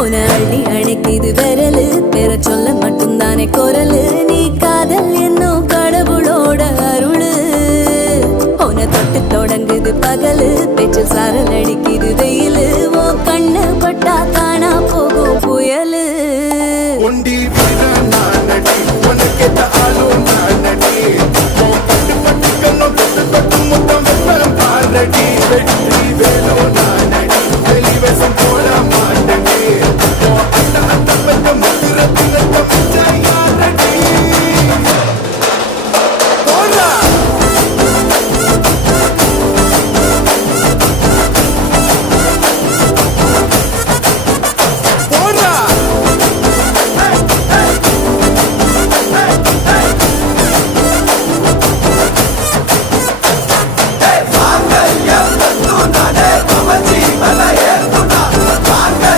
உன அள்ளி அணைக்குது விரலு பெற சொல்ல மட்டும்தானே குரலு நீ காதல் என்னும் கடவுளோட அருளு உன தொட்டு தொடங்குது பகலு பேச்சு சாரல் அடிக்குது வெயிலு ஓ கண்ணு பட்டா காணா போகும் புயலு ஒண்டி வீரன் நானடி உனக்கேத்த ஆளும் நானடி பட்டு பட்டு கண்ணம் தொட்டு தொட்டு முத்தம் வெப்பம் பாரடி வெற்றி வேலோ நான்